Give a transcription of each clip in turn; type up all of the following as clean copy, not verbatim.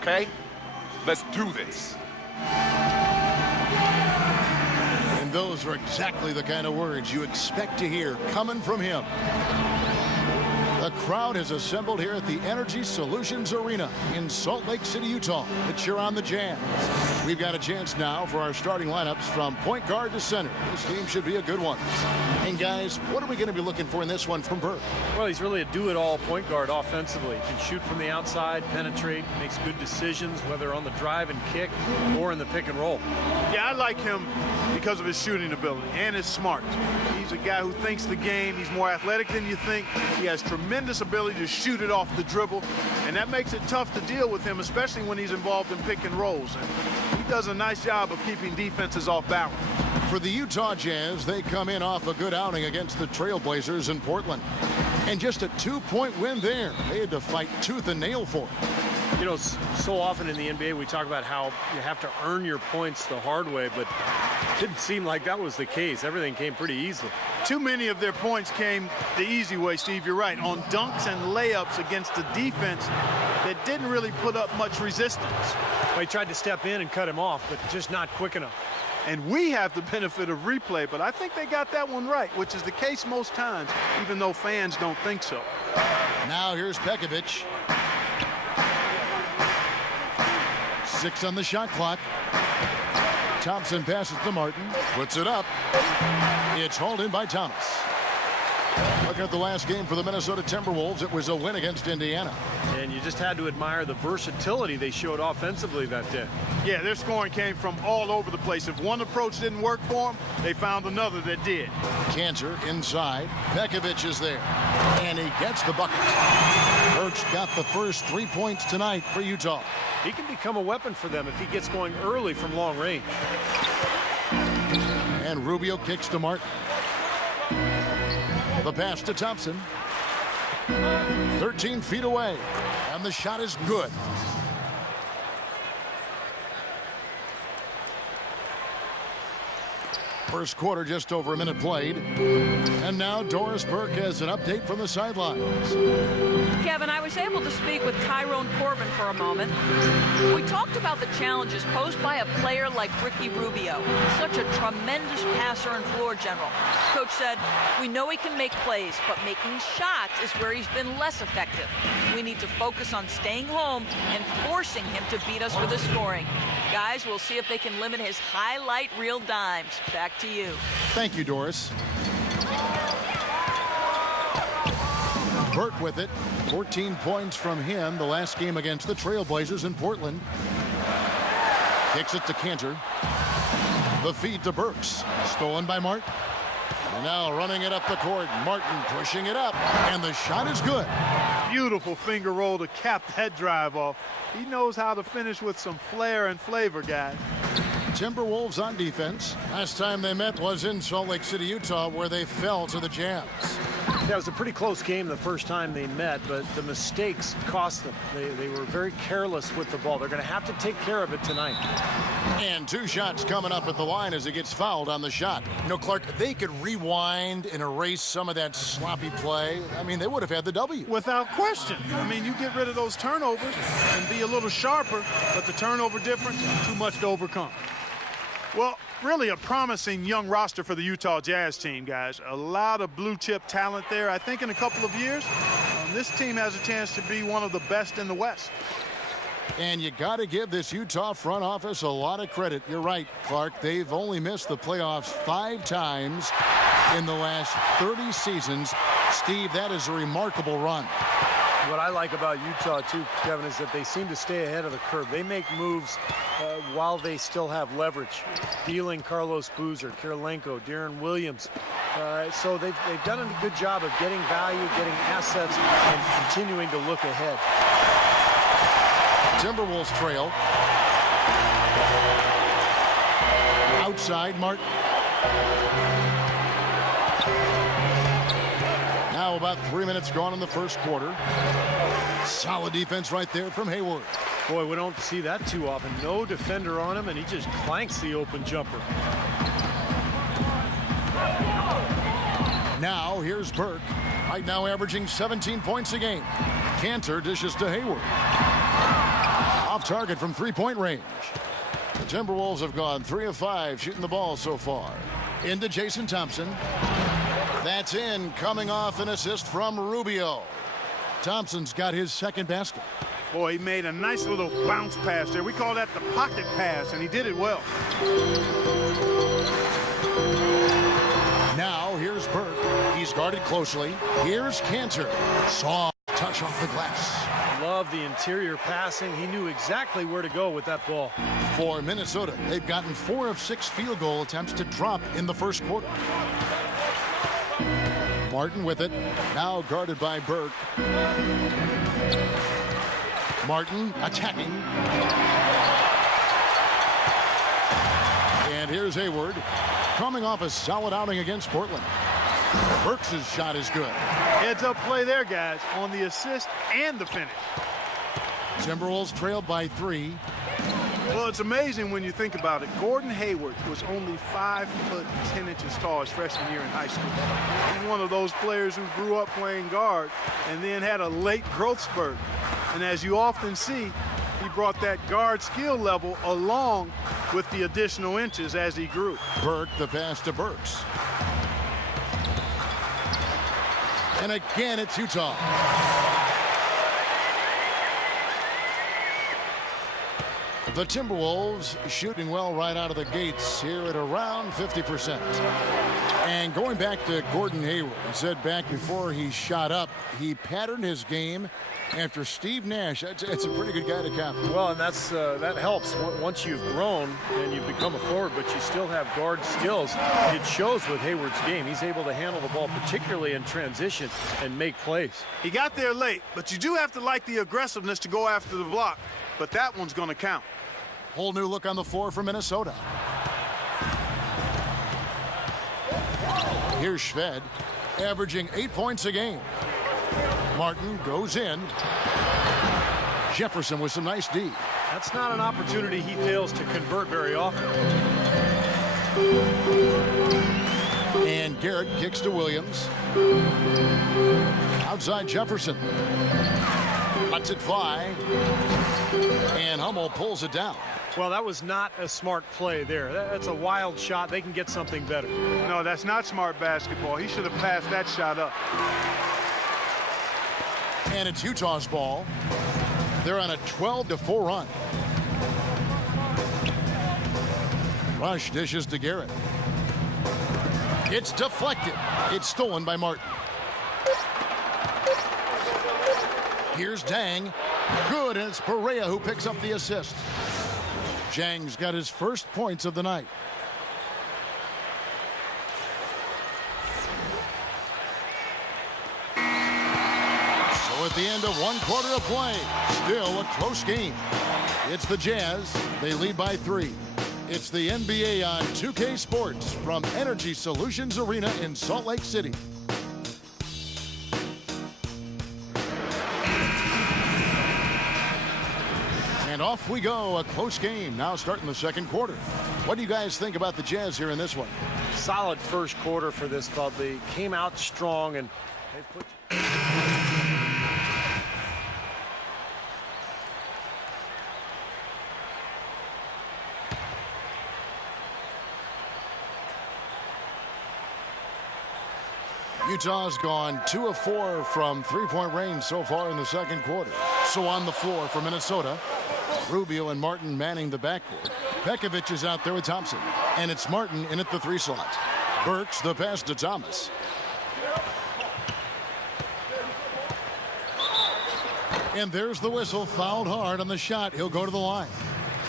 okay? Let's do this. And those are exactly the kind of words you expect to hear coming from him. The crowd has assembled here at the Energy Solutions Arena in Salt Lake City, Utah to cheer on the Jazz. We've got a chance now for our starting lineups from point guard to center. This game should be a good one. And guys, what are we going to be looking for in this one from Burke? Well, he's really a do-it-all point guard offensively. He can shoot from the outside, penetrate, makes good decisions, whether on the drive and kick or in the pick and roll. Yeah, I like him because of his shooting ability and his smart. He's a guy who thinks the game. He's more athletic than you think. He has tremendous ability to shoot it off the dribble, and that makes it tough to deal with him, especially when he's involved in pick and rolls. And he does a nice job of keeping defenses off balance. For the Utah Jazz, they come in off a good outing against the Trailblazers in Portland. And just a 2-point win there. They had to fight tooth and nail for it. You know, so often in the NBA we talk about how you have to earn your points the hard way, but it didn't seem like that was the case. Everything came pretty easily. Too many of their points came the easy way, Steve. You're right. On dunks and layups against a defense that didn't really put up much resistance. Well, he tried to step in and cut him off, but just not quick enough. And we have the benefit of replay, but I think they got that one right, which is the case most times, even though fans don't think so. Now here's Pekovic. 6 on the shot clock. Thompson passes to Martin. Puts it up. It's hauled in by Thomas. Looking at the last game for the Minnesota Timberwolves, it was a win against Indiana. And you just had to admire the versatility they showed offensively that day. Yeah, their scoring came from all over the place. If one approach didn't work for them, they found another that did. Cantor inside. Pekovic is there. And he gets the bucket. Burks got the first 3 points tonight for Utah. He can become a weapon for them if he gets going early from long range. And Rubio kicks to Martin. The pass to Thompson. 13 feet away. And the shot is good. First quarter, just over a minute played. And now Doris Burke has an update from the sidelines. Kevin, I was able to speak with Tyrone Corbin for a moment. We talked about the challenges posed by a player like Ricky Rubio, such a tremendous passer and floor general. Coach said, we know he can make plays, but making shots is where he's been less effective. We need to focus on staying home and forcing him to beat us with his scoring. Guys, we'll see if they can limit his highlight reel dimes. Back to you. Thank you, Doris. Burke with it. 14 points from him the last game against the Trailblazers in Portland. Kicks it to Cantor. The feed to Burks. Stolen by Martin. And now running it up the court. Martin pushing it up. And the shot is good. Beautiful finger roll to cap that drive off. He knows how to finish with some flair and flavor, guys. Timberwolves on defense. Last time they met was in Salt Lake City, Utah, where they fell to the Jazz. Yeah, it was a pretty close game the first time they met, but the mistakes cost them. They were very careless with the ball. They're going to have to take care of it tonight. And 2 shots coming up at the line as he gets fouled on the shot. You know, Clark, they could rewind and erase some of that sloppy play. I mean, they would have had the W. Without question. I mean, you get rid of those turnovers and be a little sharper, but the turnover difference, too much to overcome. Well, really a promising young roster for the Utah Jazz team, guys. A lot of blue-chip talent there. I think in a couple of years, this team has a chance to be one of the best in the West. And you got to give this Utah front office a lot of credit. You're right, Clark. They've only missed the playoffs 5 times in the last 30 seasons. Steve, that is a remarkable run. What I like about Utah, too, Kevin, is that they seem to stay ahead of the curve. They make moves while they still have leverage. Dealing Carlos Boozer, Kirilenko, Deron Williams. So they've done a good job of getting value, getting assets, and continuing to look ahead. Timberwolves trail. Outside, Martin. Now about 3 minutes gone in the first quarter. Solid defense right there from Hayward. Boy, we don't see that too often. No defender on him, and he just clanks the open jumper. Now here's Burke. Right now averaging 17 points a game. Cantor dishes to Hayward. off target from three-point range. The Timberwolves have gone 3 of 5 shooting the ball so far. Into Jason Thompson. That's in, coming off an assist from Rubio. Thompson's got his second basket. Boy, he made a nice little bounce pass there. We call that the pocket pass, and he did it well. Now here's Burke. He's guarded closely. Here's Cantor. Soft touch off the glass. Love the interior passing. He knew exactly where to go with that ball. For Minnesota, they've gotten 4 of 6 field goal attempts to drop in the first quarter. Martin with it. Now guarded by Burke. Martin attacking. And here's Hayward. Coming off a solid outing against Portland. Burks' shot is good. Heads-up play there, guys, on the assist and the finish. Timberwolves trailed by 3. Well, it's amazing when you think about it. Gordon Hayward was only 5 foot 10 inches tall his freshman year in high school. He's one of those players who grew up playing guard and then had a late growth spurt. And as you often see, he brought that guard skill level along with the additional inches as he grew. Burke, the pass to Burks. And again, it's Utah. The Timberwolves shooting well right out of the gates here at around 50%. And going back to Gordon Hayward, he said back before he shot up, he patterned his game after Steve Nash. It's a pretty good guy to copy. Well, and that helps once you've grown and you've become a forward, but you still have guard skills. It shows with Hayward's game. He's able to handle the ball, particularly in transition, and make plays. He got there late, but you do have to like the aggressiveness to go after the block. But that one's going to count. Whole new look on the floor for Minnesota. Here's Shved, averaging 8 points a game. Martin goes in. Jefferson with some nice D. That's not an opportunity he fails to convert very often. And Garrett kicks to Williams. Outside Jefferson. Lets it fly. And Hummel pulls it down. Well, that was not a smart play there. That's a wild shot. They can get something better. No, that's not smart basketball. He should have passed that shot up. And it's Utah's ball. They're on a 12-4 run. Rush dishes to Garrett. It's deflected. It's stolen by Martin. Here's Dang. Good, and it's Perea who picks up the assist. Jang's got his first points of the night. So at the end of 1 quarter of play, still a close game. It's the Jazz. They lead by 3. It's the NBA on 2K Sports from Energy Solutions Arena in Salt Lake City. And off we go, a close game now starting the second quarter. What do you guys think about the Jazz here in this one? Solid first quarter for this club. They came out strong and they put... Utah's gone 2 of 4 from three-point range so far in the second quarter. So on the floor for Minnesota, Rubio and Martin manning the backcourt. Pekovic is out there with Thompson. And it's Martin in at the 3 slot. Burks the pass to Thomas. And there's the whistle. Fouled hard on the shot. He'll go to the line.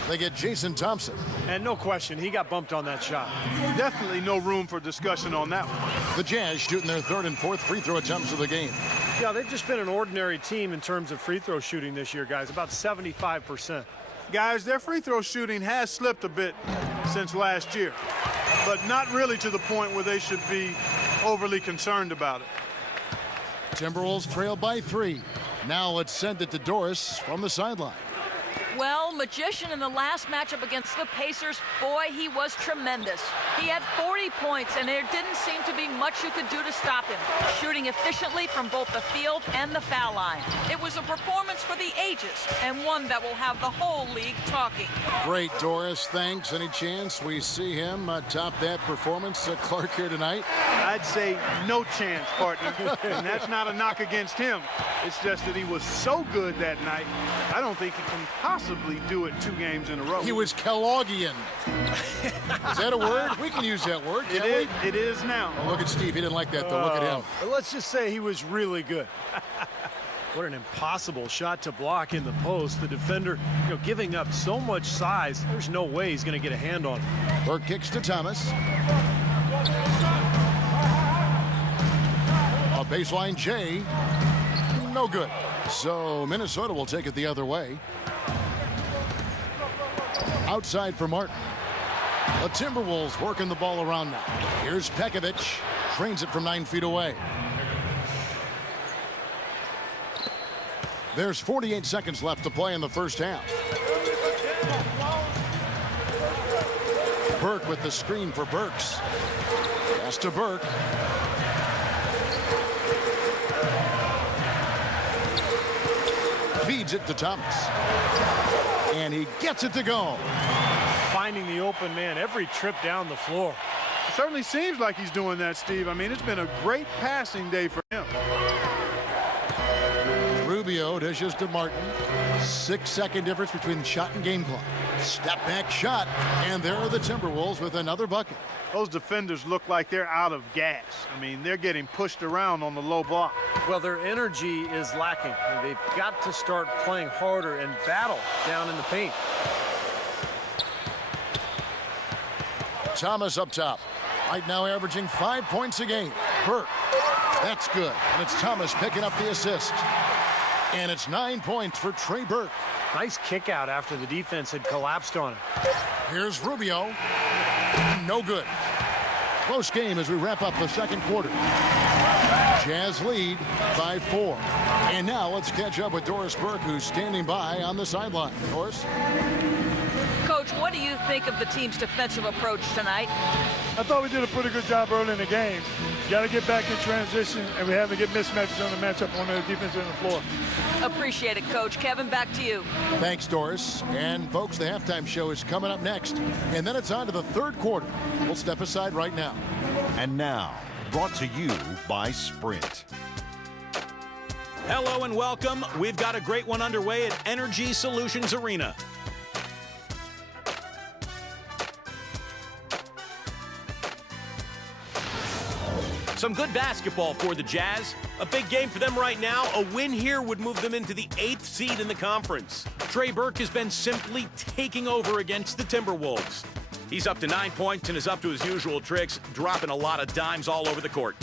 They get Jason Thompson. And no question, he got bumped on that shot. Definitely no room for discussion on that one. The Jazz shooting their 3rd and 4th free throw attempts of the game. Yeah, they've just been an ordinary team in terms of free throw shooting this year, guys. About 75%. Guys, their free throw shooting has slipped a bit since last year, but not really to the point where they should be overly concerned about it. Timberwolves trail by 3. Now let's send it to Doris from the sideline. Well, Magician in the last matchup against the Pacers, boy, he was tremendous. He had 40 points, and there didn't seem to be much you could do to stop him, shooting efficiently from both the field and the foul line. It was a performance for the ages, and one that will have the whole league talking. Great, Doris. Thanks. Any chance we see him top that performance, Clark, here tonight? I'd say no chance, partner. And that's not a knock against him. It's just that he was so good that night, I don't think he can possibly do it 2 games in a row. He was Kellogghian. Is that a word? We can use that word, can't we? It is now. Oh, look at Steve. He didn't like that, though. Look at him. But let's just say he was really good. What an impossible shot to block in the post. The defender, giving up so much size, there's no way he's going to get a hand on it. Burke kicks to Thomas. A baseline J. No good. So Minnesota will take it the other way. Outside for Martin. The Timberwolves working the ball around now. Here's Pekovic. Trains it from 9 feet away. There's 48 seconds left to play in the first half. Burke with the screen for Burks. Pass to Burke. Feeds it to Thomas. And he gets it to go. Finding the open man every trip down the floor. It certainly seems like he's doing that, Steve. I mean, it's been a great passing day for him. Rubio dishes to Martin. 6-second difference between shot and game clock. Step back shot. And there are the Timberwolves with another bucket. Those defenders look like they're out of gas. I mean, they're getting pushed around on the low block. Well, their energy is lacking. They've got to start playing harder and battle down in the paint. Thomas up top. Right now averaging 5 points a game. Burke. That's good. And it's Thomas picking up the assist. And it's 9 points for Trey Burke. Nice kick out after the defense had collapsed on him. Here's Rubio. No good. Close game as we wrap up the second quarter. Jazz lead by 4. And now let's catch up with Doris Burke, who's standing by on the sideline. Doris? Coach, what do you think of the team's defensive approach tonight? I thought we did a pretty good job early in the game. Got to get back in transition, and we haven't get mismatches on the matchup on the defense on the floor. Appreciate it, Coach. Kevin, back to you. Thanks, Doris. And, folks, the halftime show is coming up next. And then it's on to the third quarter. We'll step aside right now. And now, brought to you by Sprint. Hello and welcome. We've got a great one underway at Energy Solutions Arena. Some good basketball for the Jazz. A big game for them right now. A win here would move them into the 8th seed in the conference. Trey Burke has been simply taking over against the Timberwolves. He's up to 9 points and is up to his usual tricks, dropping a lot of dimes all over the court.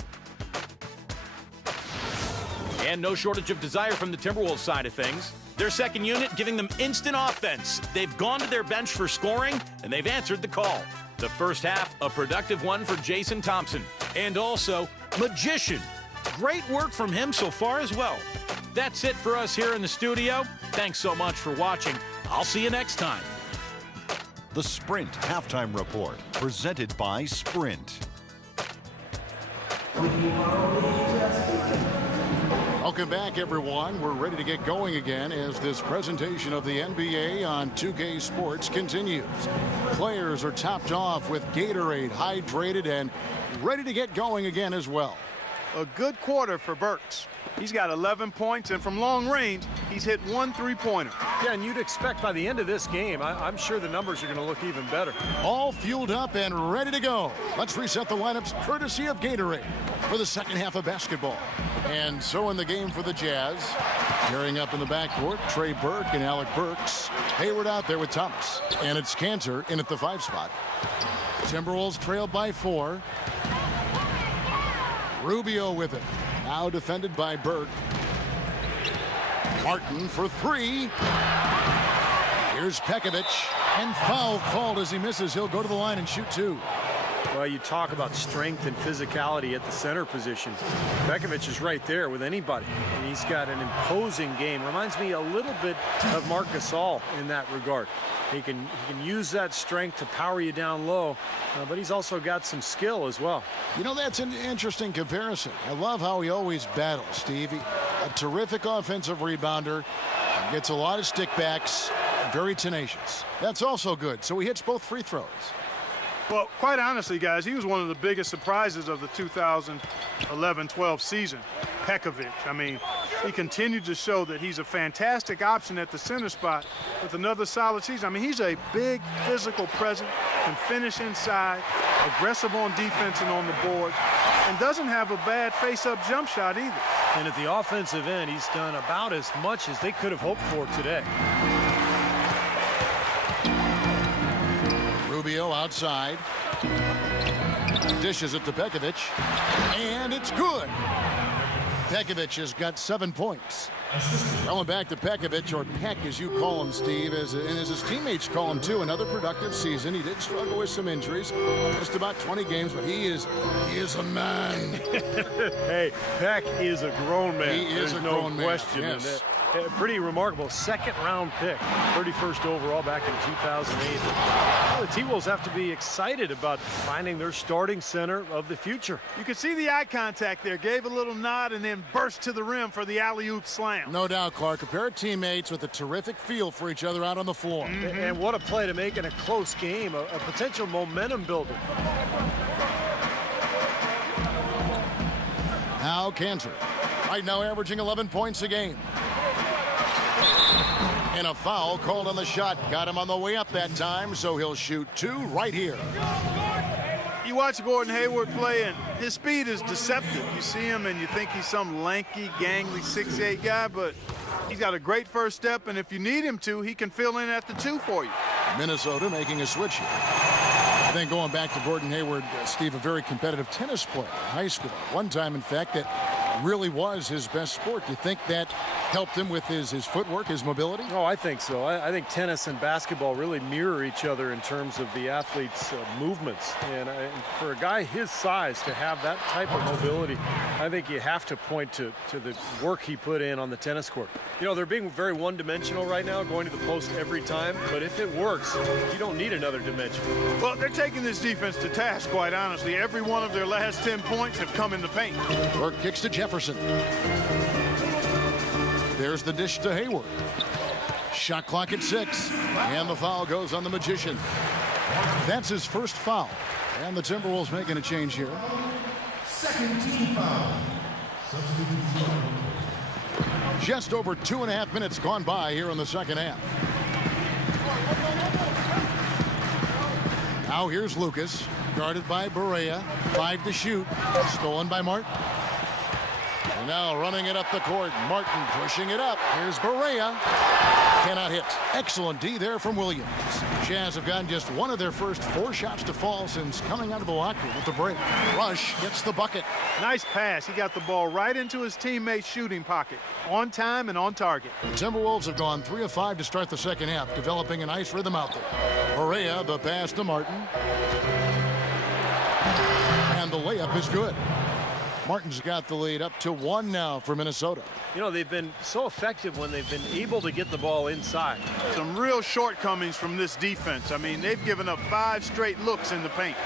And no shortage of desire from the Timberwolves side of things. Their second unit giving them instant offense. They've gone to their bench for scoring, and they've answered the call. The first half, a productive one for Jason Thompson. And also, Magician. Great work from him so far as well. That's it for us here in the studio. Thanks so much for watching. I'll see you next time. The Sprint Halftime Report, presented by Sprint. Welcome back, everyone. We're ready to get going again as this presentation of the NBA on 2K Sports continues. Players are topped off with Gatorade, hydrated, and ready to get going again as well. A good quarter for Burks. He's got 11 points, and from long range, he's hit 1 3-pointer. Yeah, and you'd expect by the end of this game, I'm sure the numbers are going to look even better. All fueled up and ready to go. Let's reset the lineups courtesy of Gatorade for the second half of basketball. And so in the game for the Jazz, carrying up in the backcourt, Trey Burke and Alec Burks. Hayward out there with Thomas. And it's Cantor in at the 5 spot. Timberwolves trailed by 4. Rubio with it. Now defended by Burke. Martin for 3. Here's Pekovic. And foul called as he misses. He'll go to the line and shoot 2. Well, you talk about strength and physicality at the center position. Pekovic is right there with anybody. And he's got an imposing game. Reminds me a little bit of Marc Gasol in that regard. He can use that strength to power you down low, but he's also got some skill as well. You know, that's an interesting comparison. I love how he always battles, Steve. A terrific offensive rebounder, gets a lot of stickbacks, very tenacious. That's also good, so he hits both free throws. Well, quite honestly, guys, he was one of the biggest surprises of the 2011-12 season, Pekovic. I mean, he continued to show that he's a fantastic option at the center spot with another solid season. I mean, he's a big physical presence, can finish inside, aggressive on defense and on the board, and doesn't have a bad face-up jump shot either. And at the offensive end, he's done about as much as they could have hoped for today. Rubio outside. Dishes it to Pekovic. And it's good. Pekovic has got 7 points. Going back to Pekovic, or Peck as you call him, Steve, and as his teammates call him too, another productive season. He did struggle with some injuries, just about 20 games, but he is a man. Hey, Peck is a grown man. He is a grown man. There's no question. Yes. Pretty remarkable second-round pick, 31st overall back in 2008. Well, the T-Wolves have to be excited about finding their starting center of the future. You could see the eye contact there, gave a little nod, and then burst to the rim for the alley-oop slam. No doubt, Clark. A pair of teammates with a terrific feel for each other out on the floor. And what a play to make in a close game, a potential momentum builder. Now Cantor, right now averaging 11 points a game. And a foul called on the shot. Got him on the way up that time, so he'll shoot 2 right here. You watch Gordon Hayward play, and his speed is deceptive. You see him, and you think he's some lanky, gangly 6'8" guy, but he's got a great first step, and if you need him to, he can fill in at the 2 for you. Minnesota making a switch here. I think going back to Gordon Hayward, Steve, a very competitive tennis player in high school. One time, in fact, that really was his best sport. Do you think that helped him with his footwork, his mobility? Oh, I think so. I think tennis and basketball really mirror each other in terms of the athlete's movements. And for a guy his size to have that type of mobility, I think you have to point to the work he put in on the tennis court. You know, they're being very one-dimensional right now, going to the post every time. But if it works, you don't need another dimension. Well, they're taking this defense to task, quite honestly. Every one of their last 10 points have come in the paint. Burke kicks to Jefferson. There's the dish to Hayward. Shot clock at 6. And the foul goes on the Magician. That's his first foul. And the Timberwolves making a change here. Second team foul. Just over 2.5 minutes gone by here in the second half. Now here's Lucas, guarded by Barea. 5 to shoot. Stolen by Martin. And now running it up the court. Martin pushing it up. Here's Barea. Cannot hit. Excellent D there from Williams. Jazz have gotten just one of their first 4 shots to fall since coming out of the locker room with the break. Rush gets the bucket. Nice pass. He got the ball right into his teammate's shooting pocket. On time and on target. The Timberwolves have gone 3 of 5 to start the second half, developing a nice rhythm out there. Barea, the pass to Martin. And the layup is good. Martin's got the lead up to 1 now for Minnesota. You know, they've been so effective when they've been able to get the ball inside. Some real shortcomings from this defense. I mean, they've given up 5 straight looks in the paint.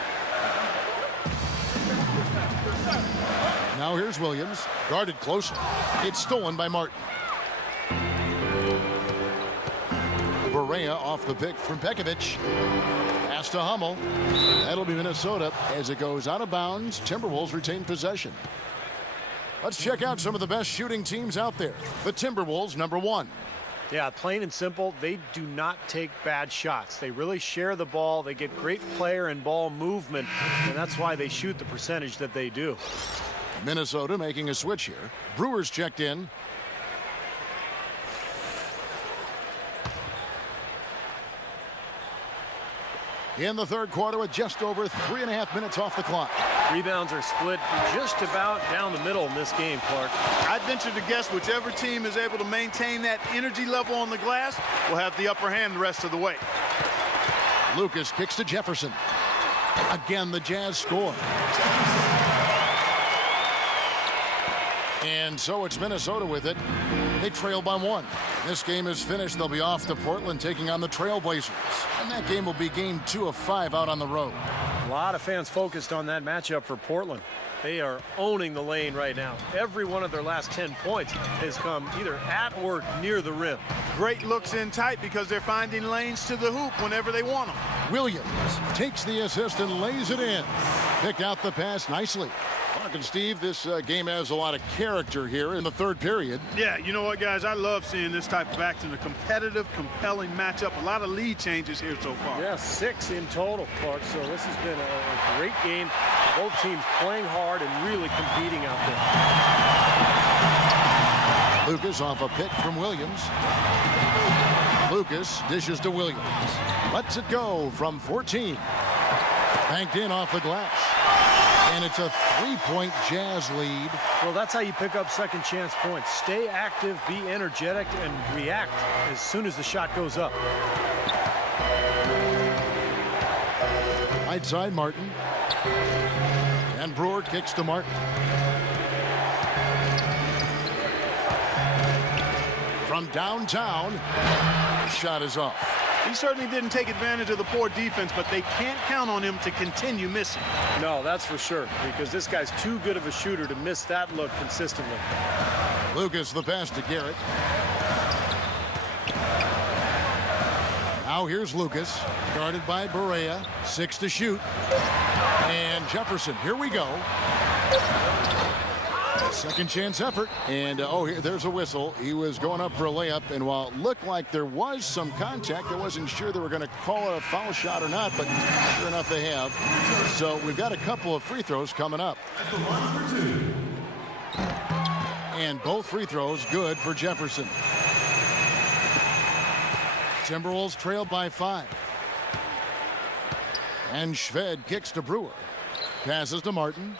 Now here's Williams, guarded closer. It's stolen by Martin. Barea off the pick from Pekovic. Pass to Hummel. That'll be Minnesota as it goes out of bounds. Timberwolves retain possession. Let's check out some of the best shooting teams out there. The Timberwolves, number 1. Yeah, plain and simple, they do not take bad shots. They really share the ball. They get great player and ball movement, and that's why they shoot the percentage that they do. Minnesota making a switch here. Brewers checked in. In the third quarter with just over 3.5 minutes off the clock. Rebounds are split just about down the middle in this game, Clark. I'd venture to guess whichever team is able to maintain that energy level on the glass will have the upper hand the rest of the way. Lucas kicks to Jefferson. Again, the Jazz score. And so it's Minnesota with it. They trail by 1. This game is finished. They'll be off to Portland taking on the Trailblazers. And that game will be game 2 of 5 out on the road. A lot of fans focused on that matchup for Portland. They are owning the lane right now. Every one of their last 10 points has come either at or near the rim. Great looks in tight because they're finding lanes to the hoop whenever they want them. Williams takes the assist and lays it in. Picked out the pass nicely. Mark and Steve, this game has a lot of character here in the third period. Yeah, you know what, guys? I love seeing this type of action. A competitive, compelling matchup. A lot of lead changes here so far. Yeah, 6 in total, Clark. So this has been a great game. Both teams playing hard and really competing out there. Lucas off a pick from Williams. Lucas dishes to Williams. Lets it go from 14. Banked in off the glass. And it's a 3-point Jazz lead. Well, that's how you pick up second chance points. Stay active, be energetic, and react as soon as the shot goes up. Right side, Martin. And Brewer kicks to Martin. From downtown, shot is off. He certainly didn't take advantage of the poor defense, but they can't count on him to continue missing. No, that's for sure, because this guy's too good of a shooter to miss that look consistently. Lucas the pass to Garrett. Now here's Lucas, guarded by Barea. 6 to shoot. And Jefferson, here we go. Second chance effort. And there's a whistle. He was going up for a layup, and while it looked like there was some contact, I wasn't sure they were going to call it a foul shot or not, but sure enough they have. So we've got a couple of free throws coming up. And both free throws good for Jefferson. Timberwolves trail by 5. And Shved kicks to Brewer. Passes to Martin.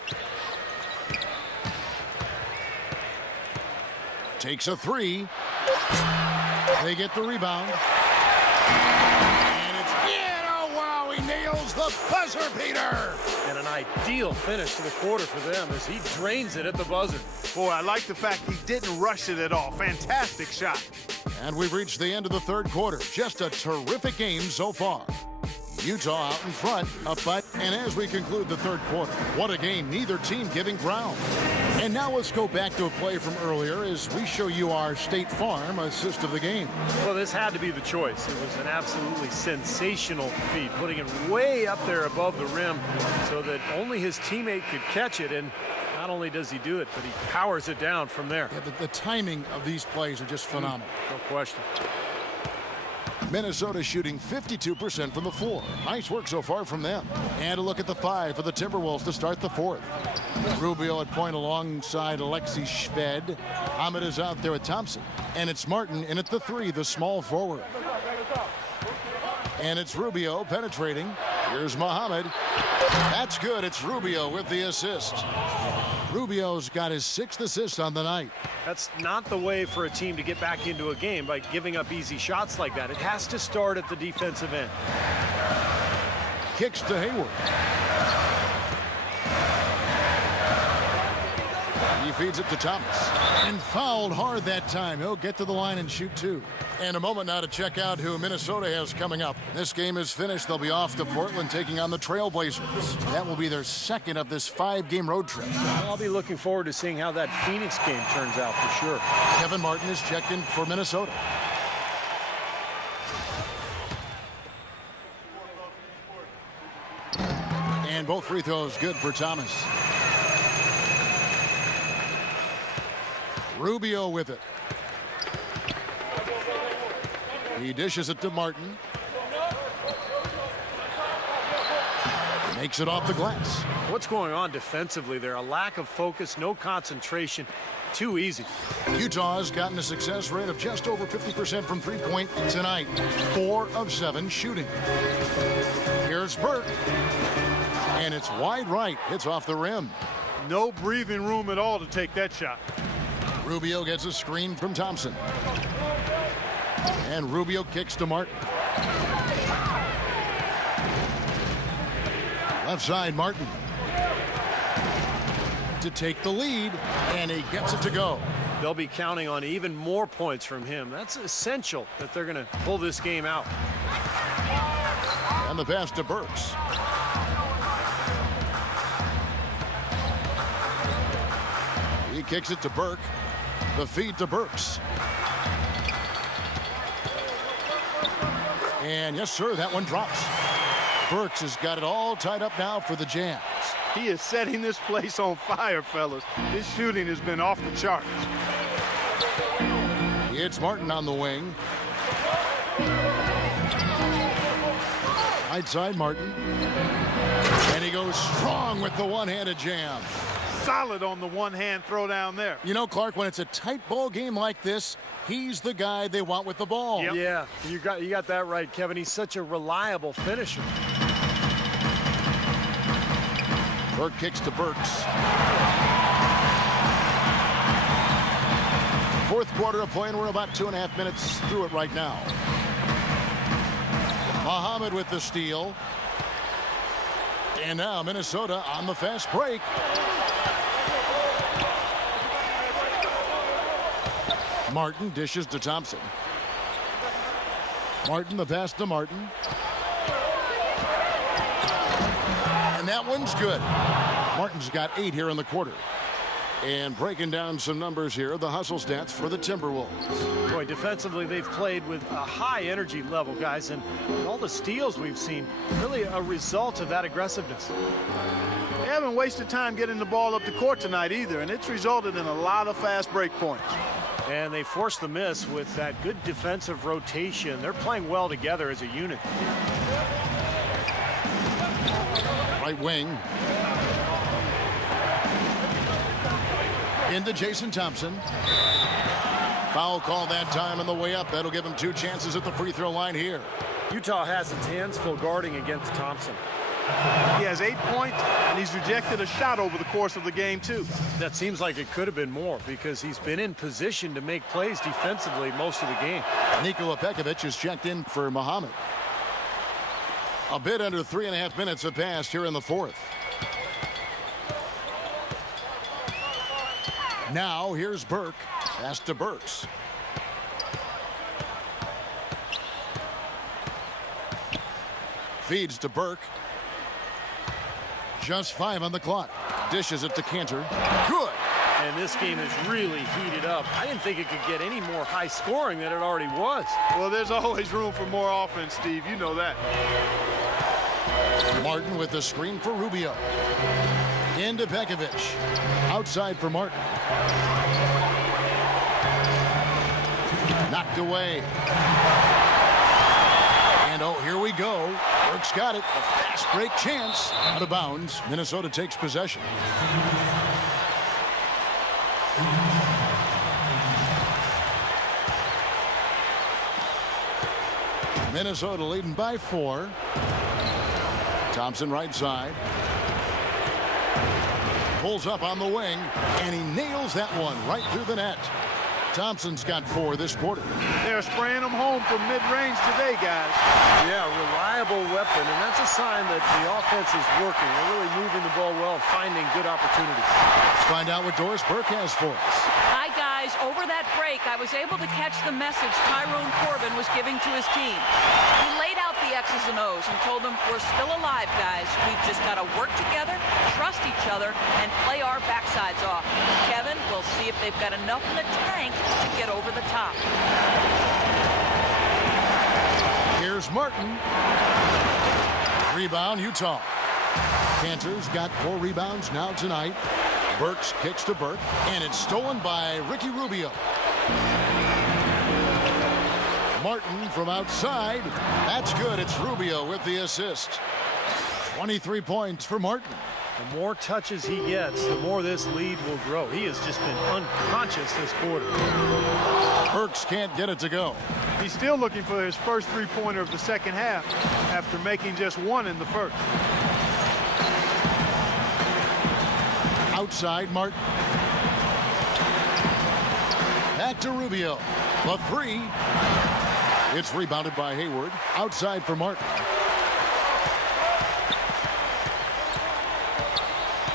Takes a 3. They get the rebound. And it's in. Oh, wow, he nails the buzzer beater. And an ideal finish to the quarter for them as he drains it at the buzzer. Boy, I like the fact he didn't rush it at all. Fantastic shot. And we've reached the end of the third quarter. Just a terrific game so far. Utah out in front, up by. And as we conclude the third quarter, what a game, neither team giving ground. And now let's go back to a play from earlier as we show you our State Farm assist of the game. Well, this had to be the choice. It was an absolutely sensational feed, putting it way up there above the rim so that only his teammate could catch it. And not only does he do it, but he powers it down from there. Yeah, the timing of these plays are just phenomenal. No question. Minnesota shooting 52% from the floor. Nice work so far from them. And a look at the 5 for the Timberwolves to start the fourth. Rubio at point alongside Alexi Shved. Ahmed is out there with Thompson. And it's Martin in at the 3, the small forward. And it's Rubio penetrating. Here's Muhammad. That's good. It's Rubio with the assist. Rubio's got his 6th assist on the night. That's not the way for a team to get back into a game by giving up easy shots like that. It has to start at the defensive end. Kicks to Hayward. He feeds it to Thomas. And fouled hard that time. He'll get to the line and shoot 2. And a moment now to check out who Minnesota has coming up. This game is finished. They'll be off to Portland taking on the Trailblazers. That will be their second of this 5-game road trip. I'll be looking forward to seeing how that Phoenix game turns out for sure. Kevin Martin is checked in for Minnesota. And both free throws good for Thomas. Rubio with it. He dishes it to Martin. Makes it off the glass. What's going on defensively there? A lack of focus, no concentration. Too easy. Utah's gotten a success rate of just over 50% from three-point tonight. 4 of 7 shooting. Here's Burke. And it's wide right. Hits off the rim. No breathing room at all to take that shot. Rubio gets a screen from Thompson. And Rubio kicks to Martin. Left side, Martin. To take the lead, and he gets it to go. They'll be counting on even more points from him. That's essential that they're going to pull this game out. And the pass to Burks. He kicks it to Burke. The feed to Burks. And yes, sir, that one drops. Burks has got it all tied up now for the Jazz. He is setting this place on fire, fellas. His shooting has been off the charts. It's Martin on the wing. Right side, Martin. And he goes strong with the one-handed jam. Solid on the one-hand throw down there. You know, Clark, when it's a tight ball game like this, he's the guy they want with the ball. Yep. Yeah, you got that right, Kevin. He's such a reliable finisher. Burke kicks to Burks. Fourth quarter of play, and we're about 2.5 minutes through it right now. Muhammad with the steal. And now Minnesota on the fast break. Martin dishes to Thompson. Martin, the pass to Martin. And that one's good. Martin's got 8 here in the quarter. And breaking down some numbers here, the hustle stats for the Timberwolves. Boy, defensively, they've played with a high energy level, guys, and all the steals we've seen, really a result of that aggressiveness. They haven't wasted time getting the ball up the court tonight either, and it's resulted in a lot of fast break points. And they forced the miss with that good defensive rotation. They're playing well together as a unit. Right wing. Into Jason Thompson. Foul call that time on the way up. That'll give him 2 chances at the free throw line here. Utah has its hands full guarding against Thompson. He has 8 points, and he's rejected a shot over the course of the game, too. That seems like it could have been more because he's been in position to make plays defensively most of the game. Nikola Pekovic is checked in for Muhammad. A bit under 3.5 minutes have passed here in the fourth. Now here's Burke. Pass to Burks. Feeds to Burke. Just 5 on the clock. Dishes it to Cantor. Good. And this game is really heated up. I didn't think it could get any more high scoring than it already was. Well, there's always room for more offense, Steve. You know that. Martin with the screen for Rubio. Into Pekovic. Outside for Martin. Knocked away. And oh, here we go. Burke's got it. A fast break chance. Out of bounds. Minnesota takes possession. Minnesota leading by 4. Thompson right side. Pulls up on the wing, and he nails that one right through the net. Thompson's got 4 this quarter. They're spraying them home from mid-range today, guys. Yeah, reliable weapon, and that's a sign that the offense is working. They're really moving the ball well and finding good opportunities. Let's find out what Doris Burke has for us. Hi, guys. Over that break, I was able to catch the message Tyrone Corbin was giving to his team. He laid out the X's and O's and told them, we're still alive, guys. We've just got to work together, trust each other, and play our backsides off. Kevin, we'll see if they've got enough in the tank to get over the top. Here's Martin. Rebound, Utah. Cantor's got 4 rebounds now tonight. Burks kicks to Burke, and it's stolen by Ricky Rubio. Martin from outside. That's good. It's Rubio with the assist. 23 points for Martin. The more touches he gets, the more this lead will grow. He has just been unconscious this quarter. Burks can't get it to go. He's still looking for his first 3-pointer of the second half after making just 1 in the first. Outside, Martin. Back to Rubio. The 3. It's rebounded by Hayward. Outside for Martin.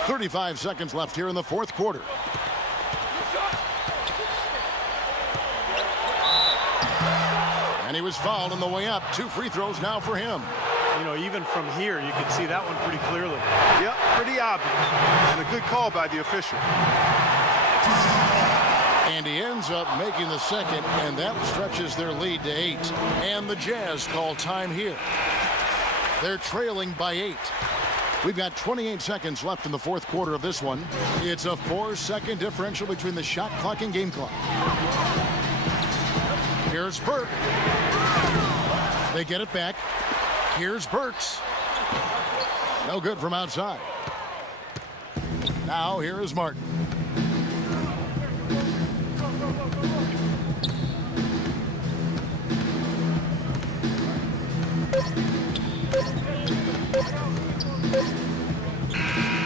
35 seconds left here in the fourth quarter. And he was fouled on the way up. 2 free throws now for him. You know, even from here, you can see that one pretty clearly. Yep, pretty obvious. And a good call by the official. And he ends up making the second, and that stretches their lead to 8. And the Jazz call time here. They're trailing by 8. We've got 28 seconds left in the fourth quarter of this one. It's a 4-second differential between the shot clock and game clock. Here's Burke. They get it back. Here's Burks. No good from outside. Now here is Martin.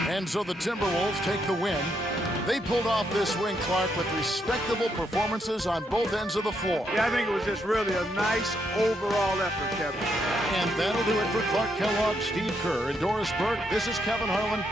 And so the Timberwolves take the win. They pulled off this win, Clark, with respectable performances on both ends of the floor. Yeah, I think it was just really a nice overall effort, Kevin. And that'll do it for Clark Kellogg, Steve Kerr, and Doris Burke. This is Kevin Harlan.